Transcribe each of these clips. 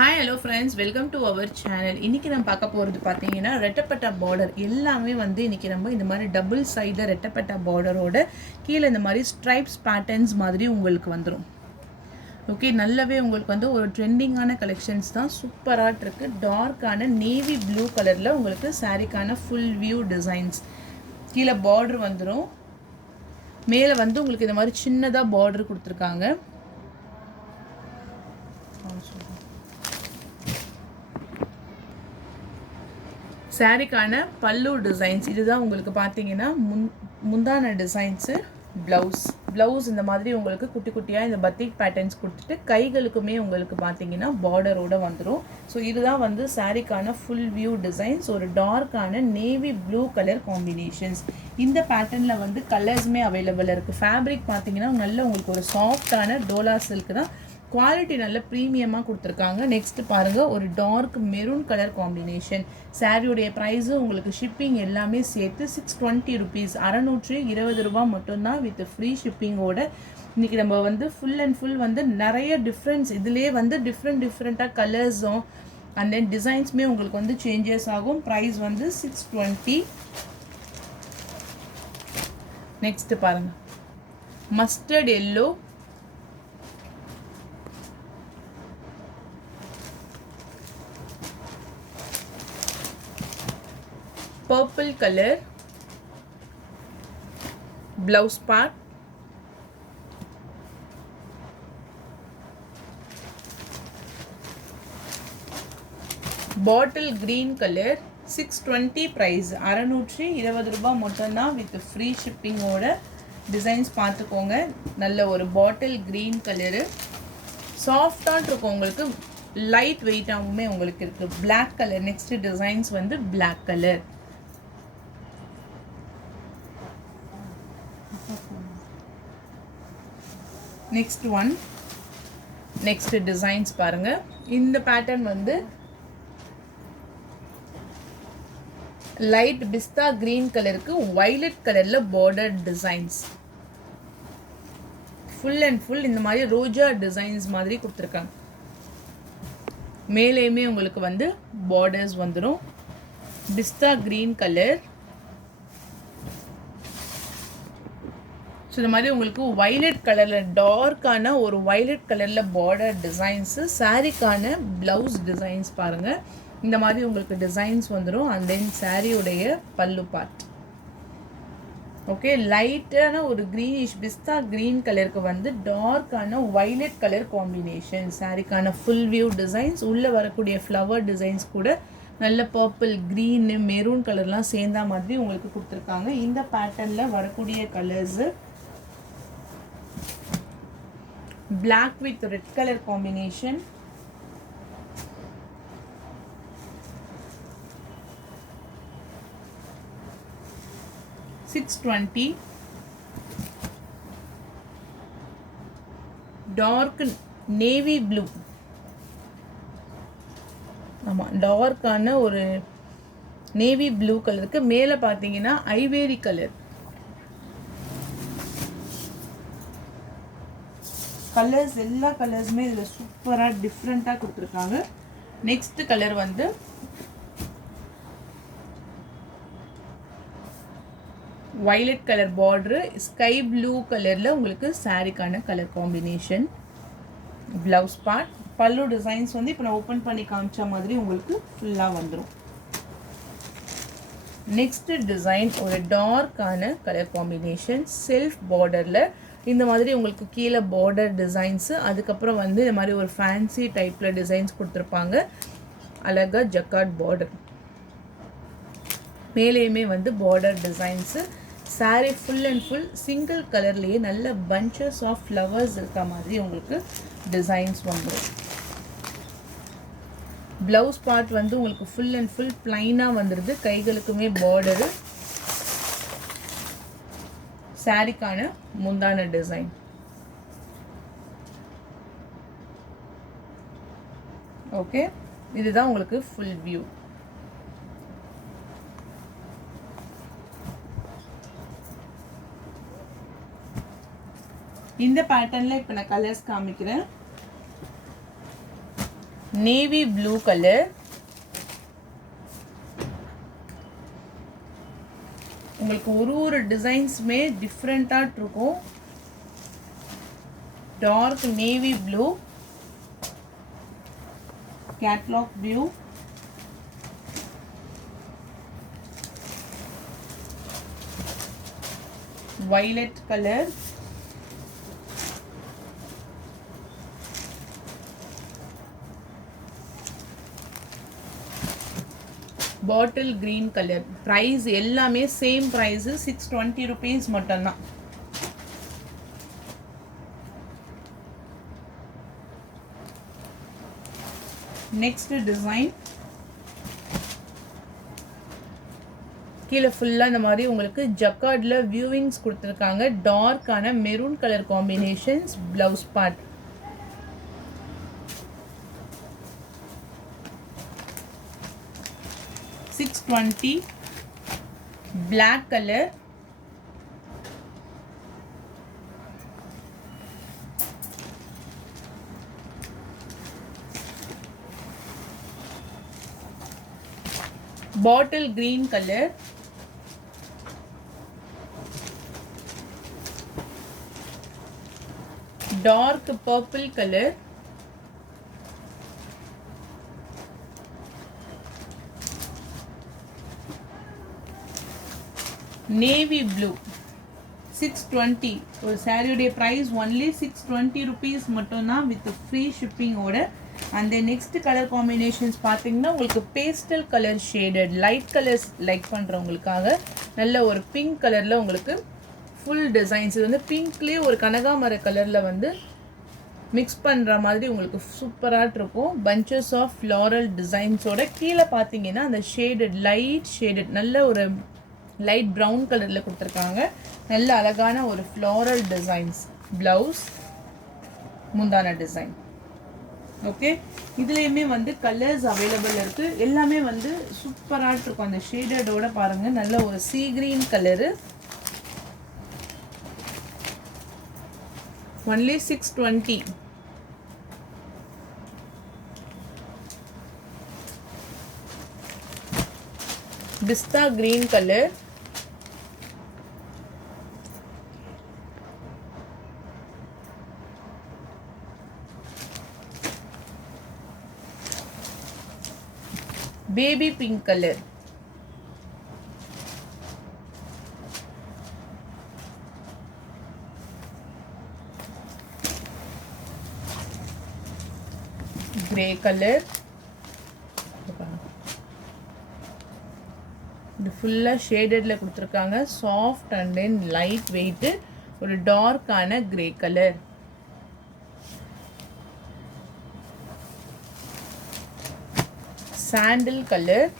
Hi hello friends, welcome to our channel. இன்னைக்கு நம்ம பார்க்க போறது பாத்தீங்கன்னா ரெட்டப்பட்டா border எல்லாமே வந்து இன்னைக்கு நம்ம இந்த மாதிரி டபுள் சைடுல ரெட்டப்பட்டா borderோட கீழ இந்த மாதிரி stripes patterns மாதிரி உங்களுக்கு வந்துரும். ஓகே, நல்லாவே உங்களுக்கு வந்து ஒரு ட்ரெண்டிங்கான கலெக்ஷன்ஸ் தான், சூப்பரா இருக்கு. டார்க்கான நேவி ப்ளூ கலர்ல உங்களுக்கு சாரிக்கான ஃபுல் வியூ டிசைன்ஸ். கீழ border வந்துரும். மேல வந்து உங்களுக்கு இந்த மாதிரி சின்னதா border கொடுத்திருக்காங்க. சாரிக்கான பல்லு டிசைன்ஸ் இதுதான் உங்களுக்கு பார்த்தீங்கன்னா முந்தான டிசைன்ஸு. ப்ளவுஸ் இந்த மாதிரி உங்களுக்கு குட்டி குட்டியாக இந்த பத்திக் பேட்டர்ன்ஸ் கொடுத்துட்டு கைகளுக்குமே உங்களுக்கு பார்த்தீங்கன்னா பார்டரோட வந்துடும். ஸோ இதுதான் வந்து சாரிக்கான ஃபுல் வியூ டிசைன்ஸ். ஒரு டார்க்கான நேவி ப்ளூ கலர் காம்பினேஷன்ஸ். இந்த பேட்டர்னில் வந்து கலர்ஸுமே அவைலபிள் இருக்குது. ஃபேப்ரிக் பார்த்தீங்கன்னா நல்ல உங்களுக்கு ஒரு சாஃப்டான டோலா சில்க் தான். குவாலிட்டி நல்ல ப்ரீமியமாக கொடுத்துருக்காங்க. நெக்ஸ்ட் பாருங்கள், ஒரு டார்க் மெரூன் கலர் காம்பினேஷன். சாரியுடைய ப்ரைஸு உங்களுக்கு ஷிப்பிங் எல்லாமே சேர்த்து 620 ருபீஸ், 620 ரூபா மட்டும்தான் வித் ஃப்ரீ ஷிப்பிங்கோட. இன்றைக்கி நம்ம வந்து ஃபுல் அண்ட் ஃபுல் வந்து நிறைய டிஃப்ரென்ஸ், இதுலேயே வந்து டிஃப்ரெண்ட்டாக கலர்ஸும் அண்ட் தென் டிசைன்ஸுமே உங்களுக்கு வந்து சேஞ்சஸ் ஆகும். ப்ரைஸ் வந்து 620. நெக்ஸ்ட் பாருங்கள், mustard yellow, purple color, blouse part, bottle green color, 620 price, 620 ரூபா மட்டும்தான் வித் ஃப்ரீ ஷிப்பிங்கோட. டிசைன்ஸ் பார்த்துக்கோங்க. நல்ல ஒரு பாட்டில் க்ரீன் கலரு, சாஃப்டாக இருக்கும், உங்களுக்கு லைட் வெயிட்டாகவுமே உங்களுக்கு இருக்குது. Black colour. நெக்ஸ்ட் டிசைன்ஸ் வந்து பிளாக் கலர். நெக்ஸ்ட் டிசைன்ஸ் பாருங்க. இந்த பேட்டர்ன் வந்து லைட் பிஸ்தா கிரீன் கலருக்கு வயலட் கலர்ல border designs. Full and full இந்த மாதிரி ரோஜா டிசைன்ஸ் மாதிரி கொடுத்துருக்காங்க. மேலேயுமே உங்களுக்கு வந்து பார்டர்ஸ் வந்துடும். பிஸ்தா கிரீன் கலர். ஸோ இந்த மாதிரி உங்களுக்கு வயலட் கலரில் டார்க்கான ஒரு வயலட் கலரில் பார்டர் டிசைன்ஸு. சாரிக்கான ப்ளவுஸ் டிசைன்ஸ் பாருங்கள். இந்த மாதிரி உங்களுக்கு டிசைன்ஸ் வந்துடும். அண்ட் தென் சாரியுடைய பல்லு பார்ட். ஓகே, லைட்டான ஒரு க்ரீனிஷ் பிஸ்தா க்ரீன் கலருக்கு வந்து டார்க்கான வயலட் கலர் காம்பினேஷன். சாரிக்கான ஃபுல் வியூ டிசைன்ஸ். உள்ளே வரக்கூடிய ஃப்ளவர் டிசைன்ஸ் கூட நல்ல பர்பிள், க்ரீனு, மெரூன் கலர்லாம் சேர்ந்தா மாதிரி உங்களுக்கு கொடுத்துருக்காங்க. இந்த பேட்டர்னில் வரக்கூடிய colours black with red color combination, $620. dark navy blue. ஆமாம், டார்க்கான ஒரு நேவி ப்ளூ கலருக்கு மேலே பார்த்தீங்கன்னா ஐவேரி கலர். கலர்ஸ் எல்லா கலர்ஸுமே இதில் சூப்பராக டிஃப்ரெண்ட்டாக கொடுத்துருக்காங்க. நெக்ஸ்ட் கலர் வந்து violet colour border, sky blue கலரில் உங்களுக்கு சாரிக்கான கலர் காம்பினேஷன். ப்ளவுஸ் பார்ட், பல்லு டிசைன்ஸ் வந்து இப்போ நான் ஓப்பன் பண்ணி காமிச்ச மாதிரி உங்களுக்கு ஃபுல்லாக வந்துடும். நெக்ஸ்ட் டிசைன் ஒரு டார்க்கான கலர் காம்பினேஷன், செல்ஃப் பார்டரில் இந்த மாதிரி உங்களுக்கு கீழே பார்டர் டிசைன்ஸு. அதுக்கப்புறம் வந்து இந்த மாதிரி ஒரு ஃபேன்சி டைப்பில் டிசைன்ஸ் கொடுத்துருப்பாங்க. அழகாக ஜக்கார்ட் பார்டர். மேலேயுமே வந்து border designs. Sari full and full single கலர்லேயே நல்ல பஞ்சஸ் ஆஃப் ஃப்ளவர்ஸ் இருக்க மாதிரி உங்களுக்கு டிசைன்ஸ் வந்துடும். ப்ளவுஸ் பார்ட் வந்து உங்களுக்கு ஃபுல் அண்ட் ஃபுல் ப்ளைனாக வந்துடுது. கைகளுக்குமே பார்டரு. சாரிக்கான முந்தான டிசைன். ஓகே, இதுதான் உங்களுக்கு ஃபுல் வியூ. இந்த பேட்டர்னில் இப்போ நான் கலர்ஸ் காமிக்கிறேன். நேவி ப்ளூ கலர், உங்களுக்கு ஒரு டிசைன்ஸுமே டிஃப்ரெண்ட்டாக இருக்கும். Dark navy blue, catalogue view, violet color, bottle green color. price எல்லாமே same price, 620 rupees மட்டும்தான். next design, கீழே ஃபுல்லாக இந்த மாதிரி உங்களுக்கு ஜக்கார்டில் வியூவிங்ஸ் கொடுத்துருக்காங்க. டார்க்கான maroon colour combinations blouse part. $620. black color, bottle green color, dark purple color, navy blue. 620. ஒரு சாரியுடைய ப்ரைஸ் ஒன்லி 620 rupees மட்டும்தான் வித் ஃப்ரீ ஷிப்பிங்கோட. And then next colour combinations பார்த்தீங்கன்னா உங்களுக்கு pastel colour shaded light colours like பண்ணுறவங்களுக்காக நல்ல ஒரு pink கலரில் உங்களுக்கு ஃபுல் டிசைன்ஸ். இது வந்து பிங்க்லேயே ஒரு கனகாமர கலரில் வந்து மிக்ஸ் பண்ணுற மாதிரி உங்களுக்கு சூப்பராக இருக்கும். பஞ்சஸ் ஆஃப் ஃப்ளாரல் டிசைன்ஸோட கீழே பார்த்தீங்கன்னா அந்த ஷேடட் லைட் ஷேடட் நல்ல ஒரு லைட் ப்ரௌன் கலரில் கொடுத்துருக்காங்க. நல்ல அழகான ஒரு ஃப்ளாரல் டிசைன்ஸ். ப்ளவுஸ், முந்தான டிசைன். ஓகே, இதுலேயுமே வந்து கலர்ஸ் அவைலபிள் இருக்குது. எல்லாமே வந்து சூப்பராக இருக்கும். அந்த ஷேடடோட பாருங்கள், நல்ல ஒரு sea green colour. Only 620. Pista green colour, baby pink colour, grey colour. இது ஃபுல்லாக ஷேடடில் கொடுத்துருக்காங்க. Soft and then light weight ஒரு டார்க்கான grey colour. Sandal colour,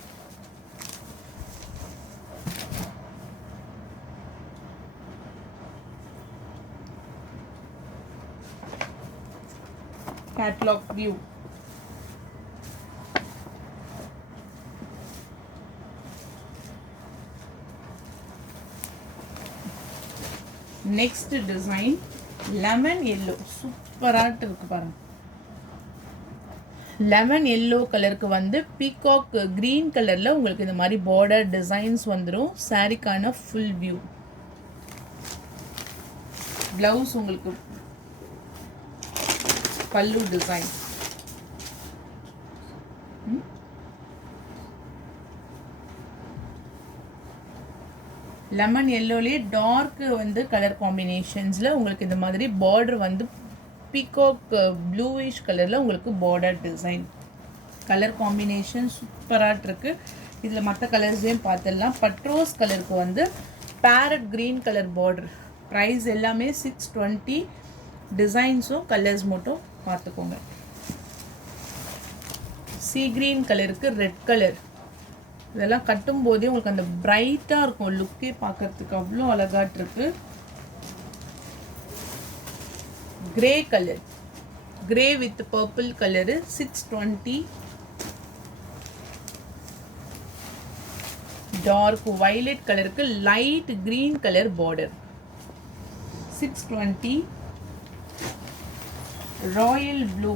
catalogue view. Next design lemon yellow. சூப்பராக இருக்கு பாருங்க. லெமன் எல்லோ கலருக்கு வந்து பீகாக் கிரீன் கலரில் உங்களுக்கு இந்த மாதிரி பார்டர் டிசைன்ஸ் வந்துடும். சாரிக்கான ஃபுல் வியூ. ப்ளவுஸ் உங்களுக்கு பல்லு டிசைன். லெமன் எல்லோலேயே டார்க் வந்து கலர் காம்பினேஷன்ஸில் உங்களுக்கு இந்த மாதிரி பார்டர் வந்து பீகாக் ப்ளூவிஷ் கலரில் உங்களுக்கு பார்டர் டிசைன். கலர் காம்பினேஷன் சூப்பராக இருக்குது. இதில் மற்ற கலர்ஸையும் பார்த்துடலாம். பட்ரோஸ் கலருக்கு வந்து parrot green colour border. Price எல்லாமே 620. டிசைன்ஸும் கலர்ஸ் மட்டும் பார்த்துக்கோங்க. சீ க்ரீன் கலருக்கு ரெட் கலர். இதெல்லாம் கட்டும்போதே உங்களுக்கு அந்த பிரைட்டாக இருக்கும். லுக்கே பார்க்கறதுக்கு அவ்வளோ அழகாட்டு இருக்கு. Grey colour, grey with purple colour 620. Dark violet கலருக்கு light green colour border 620. Royal blue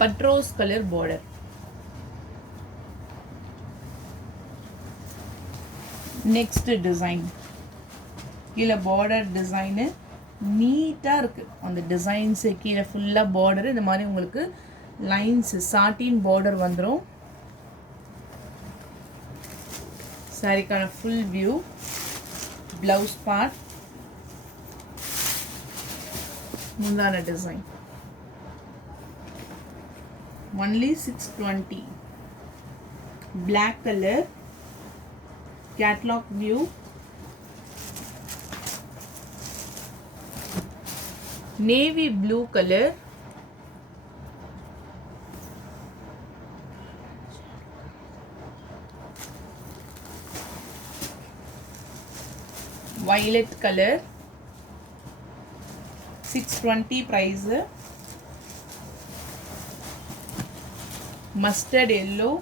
பட்ரோஸ் கலர் பார்டர். Next design. கீழே பார்டர் டிசைனு நீட்டாக இருக்குது. அந்த டிசைன்ஸு கீழே ஃபுல்லாக பார்டரு இந்த மாதிரி உங்களுக்கு லைன்ஸு சாட்டின் பார்டர் வந்துடும். சாரிக்கான ஃபுல் வியூ. Blouse part. முந்தான design. Only 620. Black colour. Catalogue view. Navy blue colour. violet color. 620 price. Mustard yellow.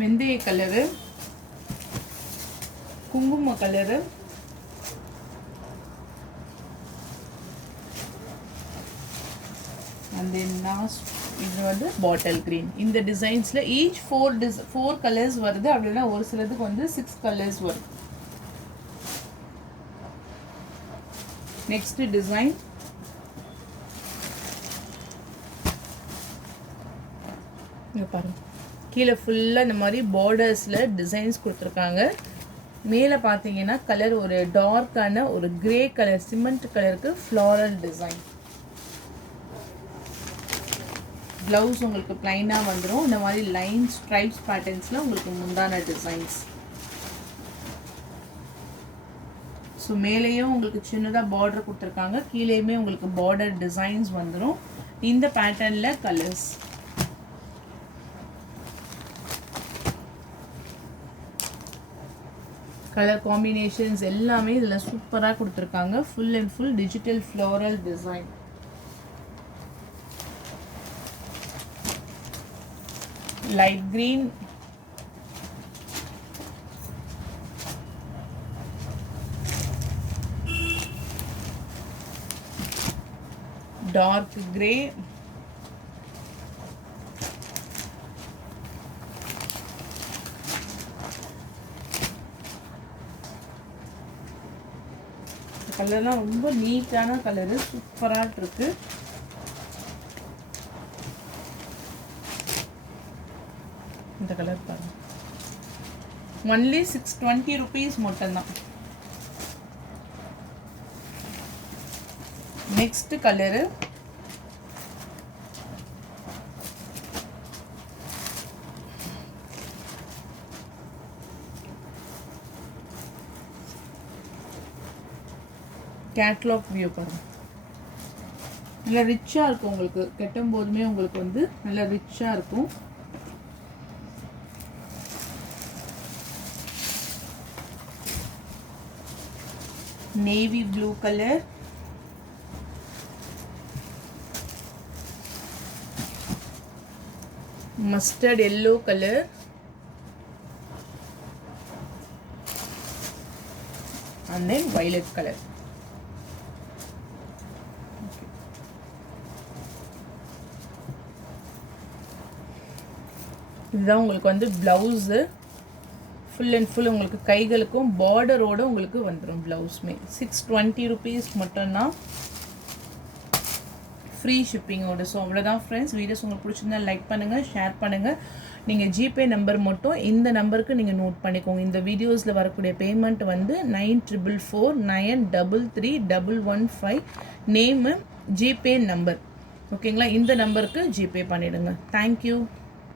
மெந்தய கலரு. குங்கும கலரு. and then last இது வந்து பாட்டில் கிரீன். இந்த டிசைன்ஸ்ல ஈச் 4 கலர்ஸ் வருது. அப்படின்னா ஒரு சிலதுக்கு வந்து 6 கலர்ஸ் வரும். Next design. இங்க பாருங்க, கீழே ஃபுல்லா இந்த மாதிரி பார்டர்ஸ்ல டிசைன்ஸ் கொடுத்துருக்காங்க. மேலே பார்த்தீங்கன்னா கலர் ஒரு டார்க்கான ஒரு கிரே கலர் சிமெண்ட் கலருக்கு ஃப்ளாரல் டிசைன். ப்ளவுஸ் உங்களுக்கு பிளைனாக வந்துடும். இந்த மாதிரி லைன் ஸ்ட்ரைப்ஸ் பேட்டர்ன்ஸில் உங்களுக்கு முந்தான டிசைன்ஸ். ஸோ மேலேயும் உங்களுக்கு சின்னதாக பார்டர் கொடுத்துருக்காங்க, கீழேயுமே உங்களுக்கு பார்டர் டிசைன்ஸ் வந்துடும். இந்த பேட்டர்னில் கலர்ஸ். கலர் காம்பினேஷன்ஸ் எல்லாமே இதில் சூப்பராக கொடுத்துருக்காங்க. Full and full digital floral design. Light green, dark grey, கலர்லாம் ரொம்ப நீட்டான கலரு, சூப்பராக இருக்கு. இந்த கலர் பாருங்க. ஒன்லி 620 rupees மட்டும்தான். நெக்ஸ்ட் கலரு கேட்லாக் வியூ பாருங்க. நல்லா ரிச்சாக இருக்கும். உங்களுக்கு கட்டும் போதுமே உங்களுக்கு வந்து நல்லா ரிச்சாக இருக்கும். Navy blue colour, mustard yellow colour, and then violet color. இதுதான் உங்களுக்கு வந்து ப்ளவுஸு. ஃபுல் அண்ட் ஃபுல் உங்களுக்கு கைகளுக்கும் பார்டரோடு உங்களுக்கு வந்துடும் ப்ளவுஸுமே. 620 rupees மட்டும்தான், ஃப்ரீ ஷிப்பிங்கோடு. ஸோ அவ்வளோதான் ஃப்ரெண்ட்ஸ். வீடியோஸ் உங்களுக்கு பிடிச்சிருந்தா லைக் பண்ணுங்கள், ஷேர் பண்ணுங்கள். நீங்கள் ஜிபே நம்பர் மட்டும் இந்த நம்பருக்கு நீங்கள் நோட் பண்ணிக்கோங்க. இந்த வீடியோஸில் வரக்கூடிய பேமெண்ட் வந்து 9444933115 நேமு ஜிபே நம்பர். ஓகேங்களா? இந்த நம்பருக்கு ஜிபே பண்ணிவிடுங்க. தேங்க்யூ.